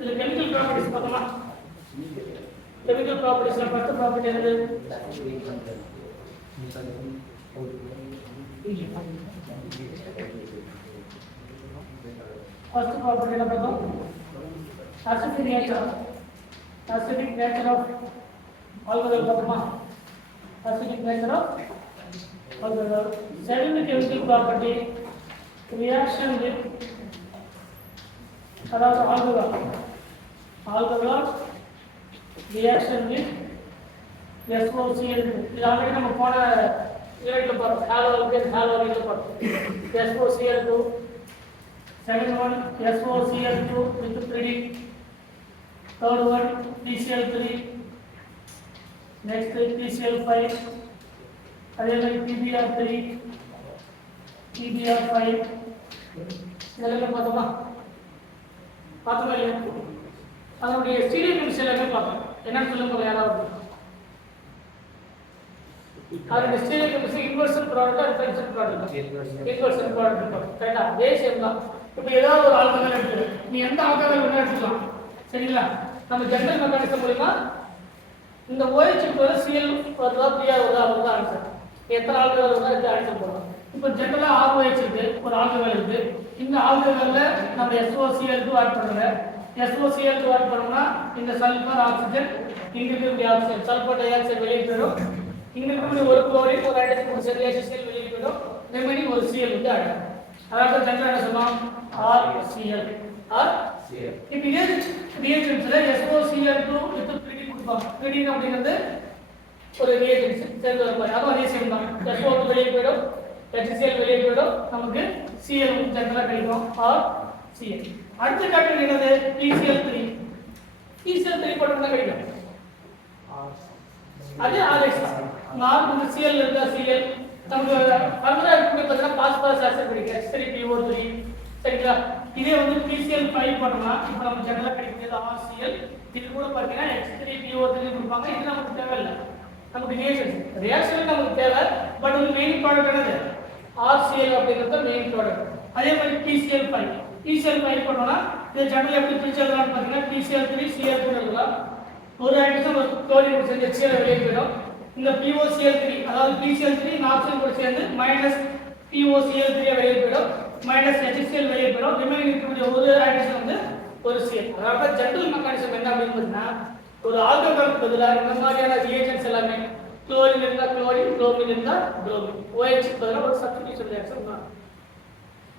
இதுல chemical properties பார்த்தோமா? Chemical ப்ராப்பர்ட்டிஸ்ல first property என்னது? ஃபர்ஸ்ட் ப்ராப்பர்ட்டி என்ன பார்த்தோம்? acidic nature of alcohol பார்த்தோமா? acidic nature of alcohol. Second chemical property reaction with அதாவது alcohol reaction with SOCl2. இது ஆல்ரெடி நம்ம போன யூனிட்ல பார்த்தோம். ஹாலோவைல பார்த்தோம். SOCl2. Second one SOCl2 with pyridine. Third one PCl3. Next PCl5. அதே மாதிரி PBr3, PBr5. இதெல்லாம் பார்த்தோமா? பார்த்தோமா இல்லையா? அதனுடைய ஸ்டீரியோ கெமிஸ்ட்ரி எல்லாமே பார்த்தோம். என்னன்னு சொல்லுங்க யாராவது? அதனுடைய stereo chemistry inversion product reflection product. Inversion product கரெக்ட்டா? அதே சேம் தான். இப்போ ஏதாவது ஒரு ஆல்கஹால் எடுத்து நீ எந்த ஆல்கஹால் வேணா எடுத்துக்கலாம். சரிங்களா? நம்ம ஜெனரல் மெக்கானிசம் மூலமா இந்த OH போல Cl வருதா Br வருதா ஆன்சர். எத்தனை ஆல்கஹால் வருதா இது ஆன்சர் போறோம். இப்போ ஜெனரலா ROH இருக்கு, ஒரு ஆல்கஹால் இருக்கு. இந்த ஆல்கஹால்ல நம்ம SOCl2 ஆட் பண்றோம். SOCl2 ஆட் பண்ணோம்னா இந்த சல்ஃபர் ஆக்ஸிஜன் இங்க இருக்கிற ஆக்ஸிஜன் சல்ஃபர் டை ஆக்சைடு வெளியே போயிடும். இங்க இருக்கிற ஒரு குளோரின் ஒரு ஹைட்ரஜன் ஒரு ரிலேஷன்ஷிப் வெளியே போயிடும். ரிமைனிங் ஒரு Cl வந்து ஆட் ஆகும். அதாவது ஜெனரலா என்ன சொல்றோம்? RCl. இப்போ இதே ரியாக்ஷன்ஸ்ல SOCl2 வித் pyridine கொடுப்பாங்க. pyridine அப்படிங்கிறது ஒரு ரியாக்ஷன்ஸ் சேர்ந்து வரப்போகுது. அதுவும் அதே சேம் தான். SO2 வெளியே போயிடும், HCl வெளியே போயிடும், நமக்கு Cl ஜெனரலா கிடைக்கும் RCl. அடுத்த கேட்டகரி என்னது? PCl3. PCl3 போட்டா கிடைக்கும். அது RX தான். நார்மல் Cl இருந்தா Cl நமக்கு ஃபர்தரா இருக்கக்கூடிய பார்த்தா பாஸ்பரஸ் ஆசிட் கிடைக்கும். H3PO3. சரிங்களா? இதே வந்து PCl5 போட்டோம்னா இப்போ நம்ம ஜெனரலா கிடைக்கிறது RCl. இது கூட பார்த்தீங்கன்னா H3PO3 கொடுப்பாங்க. இது நமக்கு தேவையில்லை. நமக்கு ரியாக்ஷன் நமக்கு தேவை. பட் வந்து மெயின் ப்ராடக்ட் என்னது? RCl அப்படிங்கிறது மெயின் ப்ராடக்ட். அதே மாதிரி PCl5 போட்டோம்னா இது ஜெனரலா எப்படி பிரிச்சதுன்னு பார்த்தீங்கன்னா PCl3 Cl2 எழுதலாம். ஒரு ஹைட்ரஜன் ஒரு குளோரின் சேர்ந்து HCl வெளியே போயிடும். இந்த POCl3 அதாவது PCl3 ஆக்சிஜன் கூட சேர்ந்து -POCl3 வெளியே போயிடும், -HCl வெளியே போயிடும். ரிமைனிங் இருக்கக்கூடிய ஒரு ஹைட்ரஜன் வந்து ஒரு Cl. அதாவது ஜெனரல் மெக்கானிசம் என்ன அப்படின்னு பார்த்தீங்கன்னா ஒரு ஆல்கஹாலுக்கு பதிலாக இந்த மாதிரியான ரியாக்ஷன்ஸ் எல்லாமே குளோரின் இருந்தா குளோரின், குளோரின் இருந்தா குளோரின், OH பதிலாக ஒரு சப்ஸ்டிடியூஷன் ரியாக்ஷன் தான்.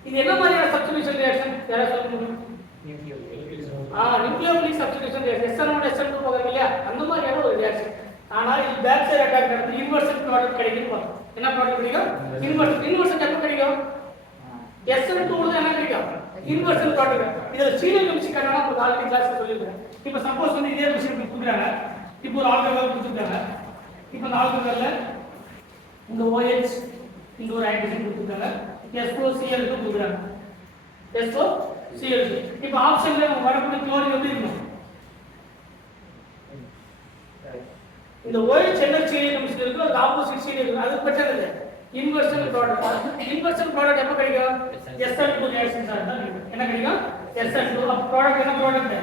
இது என்ன மாதிரியான சப்ஸ்டிடியூஷன் ரியாக்ஷன்? யாரா சொல்ல முடியும்? Nucleophilic substitution reaction. SN1 SN2 போகிறாங்க இல்லையா? அந்த மாதிரியான ஒரு ரியாக்ஷன். ஆனா இது பேக் சைடு அட்டாக் நடந்து இன்வெர்ஷன் ப்ராடக்ட் கிடைக்கும் பார்த்தோம். என்ன ப்ராடக்ட் கிடைக்கும்? இன்வெர்ஷன் எப்ப கிடைக்கும்? SN2 ல என்ன கிடைக்கும்? Inversion product. இதுல ஸ்டீரியோ கெமிஸ்ட்ரி கண்ணா நம்ம ஆல்ரெடி கிளாஸ்ல சொல்லிருக்கேன். இப்போ சப்போஸ் வந்து இதே விஷயம் கொடுக்குறாங்க. இப்போ ஒரு ஆல்கஹால் கொடுத்துட்டாங்க. இப்போ அந்த ஆல்கஹால்ல இந்த OH இந்த ஒரு ஹைட்ரஜன் கொடுத்துட்டாங்க. SOCl2 கொடுக்குறாங்க. SOCl2. இப்போ ஆப்ஷன்ல நம்ம வரக்கூடிய குளோரின் வந்து இருக்கும். இந்த OH என்ன ஸ்டீரியோ கெமிஸ்ட்ரி இருக்கோ அது ஆப்போசிட் ஸ்டீரியோ இருக்கு. அது பிரச்சனை இல்லை. Inversion product. இன்வெர்ஷன் ப்ராடக்ட் எப்ப கிடைக்கும்? SN2 ரியாக்ஷன்ஸ் ஆனா என்ன கிடைக்கும்? SN2. அப்ப ப்ராடக்ட் என்ன ப்ராடக்ட்?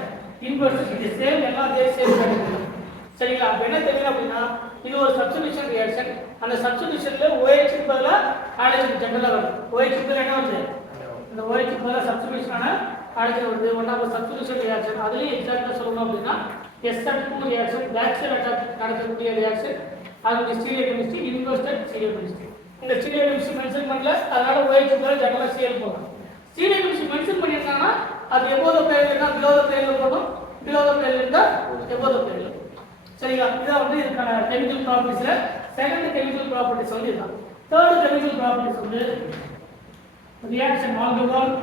இன்வெர்ஷன். இது சேம் எல்லா சேம் கிடைக்கும். சரிங்களா? அப்ப என்ன தெரியும் அப்படின்னா இது ஒரு சப்ஸ்டிடியூஷன் ரியாக்ஷன். அந்த சப்ஸ்டிடியூஷன்ல OH க்கு பதிலா ஹைட்ரஜன் ஜெனரலா வரும். OH க்கு பதிலா என்ன வருது? இந்த OH க்கு பதிலா சப்ஸ்டிடியூஷனான ஹைட்ரஜன் வருது. One of substitution reaction. அதுலயே எக்ஸாக்ட்டா சொல்லணும் அப்படின்னா SN2 reaction back side attack நடக்கக்கூடிய ரியாக்ஷன். அது stereochemistry inverted stereochemistry. இந்த ஸ்டீரியோ கெமிஸ்ட்ரி மென்ஷன் பண்ணல, அதனால OH க்கு பதிலா ஜெனரலா Cl போடும். ஸ்டீரியோ கெமிஸ்ட்ரி மென்ஷன் பண்ணிருக்காங்கன்னா அது எபோத பிளேன்ல பிலோ தி பிளேன்ல போடும், பிலோ தி பிளேன்ல இருந்தா எபோத பிளேன்ல. சரிங்களா? இதான் வந்து இதுக்கான கெமிக்கல் ப்ராப்பர்ட்டிஸ்ல செகண்ட் கெமிக்கல் ப்ராப்பர்ட்டிஸ் வந்து இதுதான். தேர்ட் கெமிக்கல் ப்ராப்பர்ட்டிஸ் வந்து reaction alcohol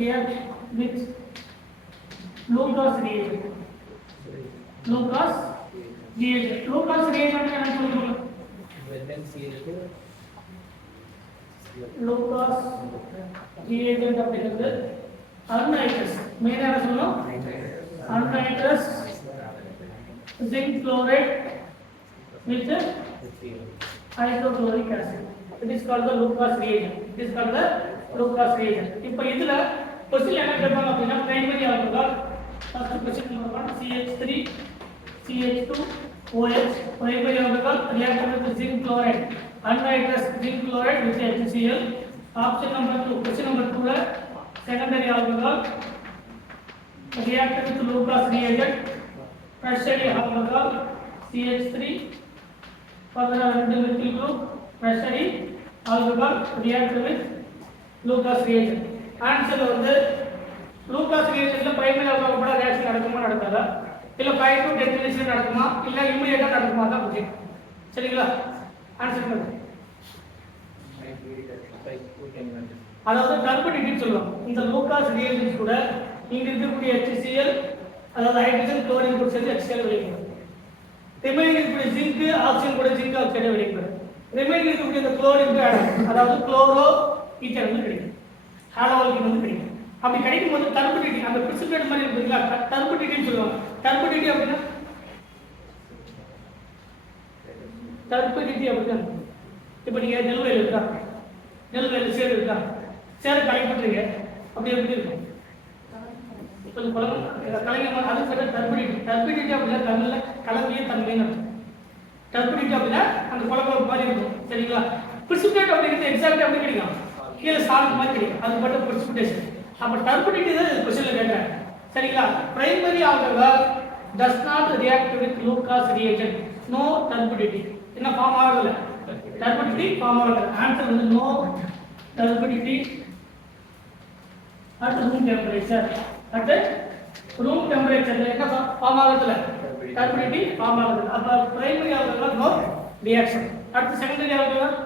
react with Lucas reagent. Lucas reagent என்ன சொல்லுங்க? Lucas reagent அப்படிங்கிறது அன்ஹைட்ரஸ் மெயினா என்ன சொல்லணும்? Anhydrous zinc chloride with hydrochloric acid. It is called the Lucas reagent. It is called the Lucas reagent. இப்போ இதுல question என்ன கேட்பாங்க அப்படினா primary alcohol first question number 1 CH3 CH2 OH primary alcohol reacted with zinc chloride anhydrous zinc chloride with HCl option number 2 question number 2 ல secondary alcohol reacted with low gas reagent tertiary alcohol CH3 further methyl group tertiary alcohol reacted with low gas reagent answer வந்து low gas reagent ல primary alcohol கூட reaction நடக்குமா நடக்காதா இல்ல 5 to 10 minutes நடக்குமா இல்ல இமிடியேட்டா நடக்குமா தான் முக்கியம் சரிங்களா ஆன்சர் பண்ணுங்க அதாவது டர்படிட்டி சொல்லுவாங்க இந்த லூகாஸ் ரியாக்ஷன்ஸ் கூட இங்க இருக்கக்கூடிய HCl அதாவது ஹைட்ரஜன் குளோரின் கூட சேர்ந்து HCl வெளியிடும் ரிமைனிங் இருக்கக்கூடிய ஜிங்க் ஆக்சிஜன் கூட ஜிங்க் ஆக்சைடு வெளியிடும் ரிமைனிங் இருக்கக்கூடிய இந்த குளோரின் அதாவது குளோரோ ஈத்தர் வந்து கிடைக்கும் ஹாலோஜன் வந்து கிடைக்கும் அப்படி கிடைக்கும் போது டர்படிட்டி அந்த பிரிசிபிரேட் மாதிரி இருக்குங்களா டர்படிட்டின்னு சொல்லுவாங்க டர்படிட்டி அப்படின்னா டர்படிட்டி அப்படின்னா இப்போ நீங்க நெல்வேல் இருக்கா நெல்வேல் சேர் இருக்கா சேர் கலெக்ட் பண்றீங்க அப்படி எப்படி இருக்கும் இப்போ கலைஞர் அது சொல்ற டர்படிட்டி டர்படிட்டி அப்படின்னா தமிழ்ல கலங்கிய தன்மைன்னு அர்த்தம் டர்படிட்டி அப்படின்னா அந்த குழம்பு மாதிரி இருக்கும் சரிங்களா பிரிசிபிரேட் அப்படிங்கிறது எக்ஸாக்ட் எப்படி கிடைக்கும் கீழே சால்ட் மாதிரி கிடைக்கும் அது மட்டும் பிரிசிபிரேஷன் அப்ப டர்படிட்டி தான் क्वेश्चनல கேக்குறாங்க சரிங்களா primary alcohol does not react with Lucas reagent no turbidity என்ன ஃபார்ம் ஆகல turbidity ஃபார்ம் ஆகல ஆன்சர் வந்து no turbidity at room temperature at room temperature என்ன ஃபார்ம் ஆகல turbidity ஃபார்ம் ஆகல அப்ப பிரைமரி ஆல்கஹால் no reaction அடுத்து செகண்டரி ஆல்கஹால்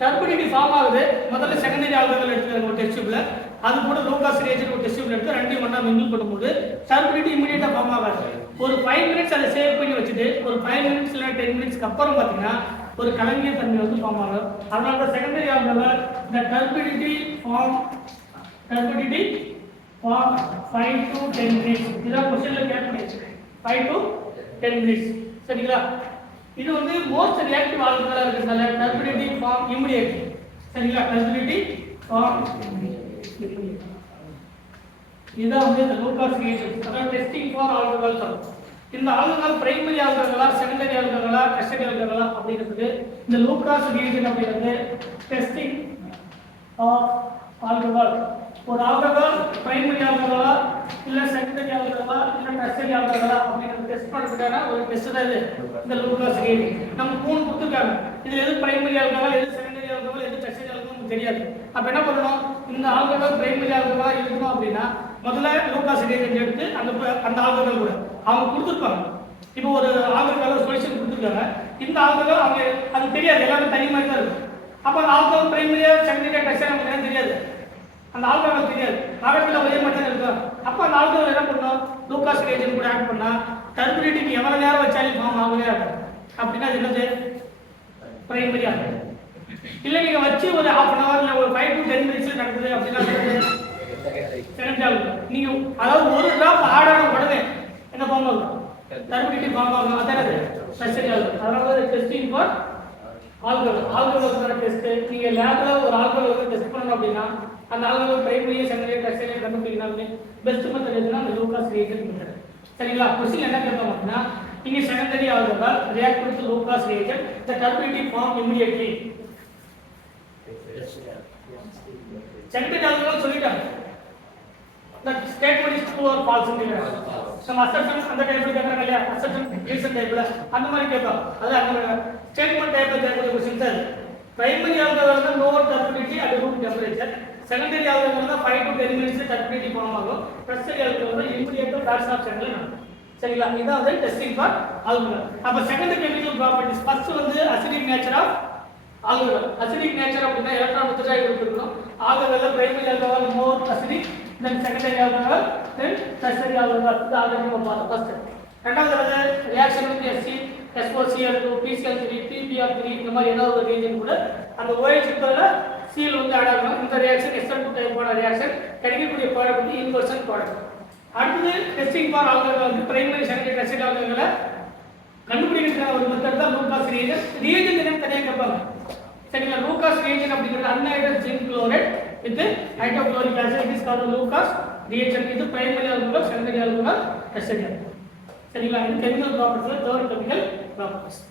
turbidity ஃபார்ம் ஆகுது முதல்ல செகண்டரி ஆல்கஹால் எடுத்துக்கங்க ஒரு டெஸ்ட் டியூப்ல அது கூட லூகாஸ் ரியாக்ஷன் ஒரு டெஸ்ட் டியூப்ல எடுத்து ரெண்டையும் ஒண்ணா மிங்கிள் பண்ணும்போது turbidity இமிடியேட்டா ஃபார்ம் ஆகாது ஒரு 5 மினிட்ஸ் அதை சேவ் பண்ணி வச்சிட்டு ஒரு 5 மினிட்ஸ் இல்ல 10 மினிட்ஸ்க்கு அப்புறம் பாத்தீங்கன்னா ஒரு கலங்கிய தன்மை வந்து ஃபார்ம் ஆகும் அதனால தான் secondary alcohol the turbidity form 5 to 10 minutes இத क्वेश्चनல கேட்பாங்க 5 to 10 minutes சரிங்களா இது வந்து மோஸ்ட் ரியாக்டிவ் ஆல்கஹாலா இருக்குறதால turbidity form immediately சரிங்களா turbidity form இதான் வந்து இந்த லூகாஸ் ரியாக்ஷன் அதாவது டெஸ்டிங் ஃபார் ஆல்கஹால் சொல்றோம் இந்த ஆல்கஹால் பிரைமரி ஆல்கஹாலா செகண்டரி ஆல்கஹாலா டெர்ஷியரி ஆல்கஹாலா அப்படிங்கிறது இந்த லூகாஸ் ரியாக்ஷன் அப்படிங்கிறது டெஸ்டிங் ஆஃப் ஆல்கஹால் ஒரு ஆல்கஹால் பிரைமரி ஆல்கஹாலா இல்ல செகண்டரி ஆல்கஹாலா இல்ல டெர்ஷியரி ஆல்கஹாலா அப்படிங்கறது டெஸ்ட் பண்றதுக்கான ஒரு டெஸ்ட் தான் இது இந்த லூகாஸ் ரியாக்ஷன் நம்ம மூணு கொடுத்துருக்காங்க இதுல எது பிரைமரி ஆல்கஹால் எது செகண்டரி ஆல்கஹால் எது டெர்ஷியரி ஆல்கஹால் நமக்கு தெரியாது அப்ப என்ன பண்ணணும் இந்த ஆல்கஹால் பிரைமரி ஆல்கஹாலா இருக்கணும் அப்படின்னா முதல்ல லூகாஸ் ரியாக்ஷன் எடுத்து அந்த ஆல்கஹால் கூட அவங்க கொடுத்துருப்பாங்க இப்போ ஒரு ஆல்கஹால் சொல்யூஷன் கொடுத்துருக்காங்க இந்த ஆல்கஹால் அவங்க அது தெரியாது எல்லாமே தனி மாதிரி தான் இருக்கும் அப்ப அந்த ஆல்கஹால் பிரைமரியா செகண்டரியா டெர்ஷியரி நமக்கு என்ன தெரியாது அந்த ஆல்கஹால் தெரியாது ஆகவே ஒரே மாதிரி தான் இருக்கும் அப்ப அந்த ஆல்கஹால் என்ன பண்ணணும் லூகாஸ் ரியாக்ஷன் கூட ஆட் பண்ணா டர்படிட்டிக்கு எவ்வளவு நேரம் வச்சாலும் ஃபார்ம் ஆகவே ஆகும் அப்படின்னா அது என்னது பிரைமரியா இல்ல நீங்க வச்சு ஒரு 1/2 hour இல்ல ஒரு 5 to 10 மினிட்ஸ்ல நடக்குது அப்படின்னா நீங்க அதாவது ஒரு டிராப் ஆட் ஆன உடனே என்ன ஃபார்ம் ஆகும் டர்படிட்டி ஃபார்ம் ஆகும் அதாவது டெர்ஷியரி ஆல்கஹால் அதனால டெஸ்டிங் ஃபார் ஆல்கஹால் டெஸ்ட் நீங்க லேப்ல ஒரு ஆல்கஹால் டெஸ்ட் பண்ணனும் அப்படினா அந்த ஆல்கஹால் பிரைமரி செகண்டரி டெர்ஷியரி கண்டுபிடிக்கணும்னா பெஸ்ட் மெத்தட் எதுனா அந்த லூகாஸ் ரியாக்ஷன் மெத்தட் சரிங்களா क्वेश्चन என்ன கேட்பாங்க அப்படினா இங்க secondary alcohol react with Lucas reagent the turbidity form immediately secondary alcohol சொல்லிட்டாங்க the statement is true or false ங்கற some assertion அந்த டைப்ல கேக்குறாங்க இல்லையா assertion reason டைப்ல அந்த மாதிரி கேட்பாங்க அது அந்த ஸ்டேட்மென்ட் டைப்ல கேட்கக்கூடிய question sir primary alcohol no turbidity at room temperature secondary alcohol 5 to 10 minutes turbidity form ஆகும் டெர்ஷியரி ஆல்கஹால் இமிடியேட்டா ஃபிராக்ஷன் ஆஃப் செகண்ட்ல நடக்கும் சரிங்களா இதான் வந்து டெஸ்டிங் ஃபார் ஆல்கஹால் அப்ப செகண்டரி கெமிக்கல் ப்ராப்பர்ட்டீஸ் ஃபர்ஸ்ட் வந்து acidic nature of alcohol acidic nature அப்படினா எலக்ட்ரான் வித்ட்ராய் கொடுக்கணும் alcohol primary alcohol more acidic then secondary alcohol then tertiary alcohol இது ஆல்ரெடி நம்ம பார்த்தோம் ஃபர்ஸ்ட் ரெண்டாவது ரியாக்ஷன் வந்து SC SOCl2 PCl3 PBr3 இந்த மாதிரி ஏதாவது ஒரு ரியாக்ஷன் கூட அந்த OH கிட்டல Cl வந்து ஆட் ஆகும் இந்த ரியாக்ஷன் SN2 டைப்பான ரியாக்ஷன் கிடைக்கக்கூடிய ப்ராடக்ட் வந்து இன்வெர்ஷன் ப்ராடக்ட் அடுத்து டெஸ்டிங் ஃபார் ஆல்கஹால் வந்து பிரைமரி செகண்டரி டெர்ஷியரி ஆல்கஹாலை கண்டுபிடிக்கிற ஒரு மெத்தட் தான் லூகாஸ் ரியாக்ஷன் ரியாக்ஷன் என்ன தனியா கேட்பாங்க சரிங்களா லூகாஸ் ரியாக்ஷன் அப்படிங்கிறது anhydrous zinc chloride with hydrochloric acid it is called Lucas reaction. இது primary alcohol, secondary alcohol, tertiary alcohol. சரிங்களா? இது கெமிக்கல் ப்ராப்பர்ட்டிஸ்ல தேர்ட் கெமிக்கல் ப்ராப்பர்ட்டிஸ்.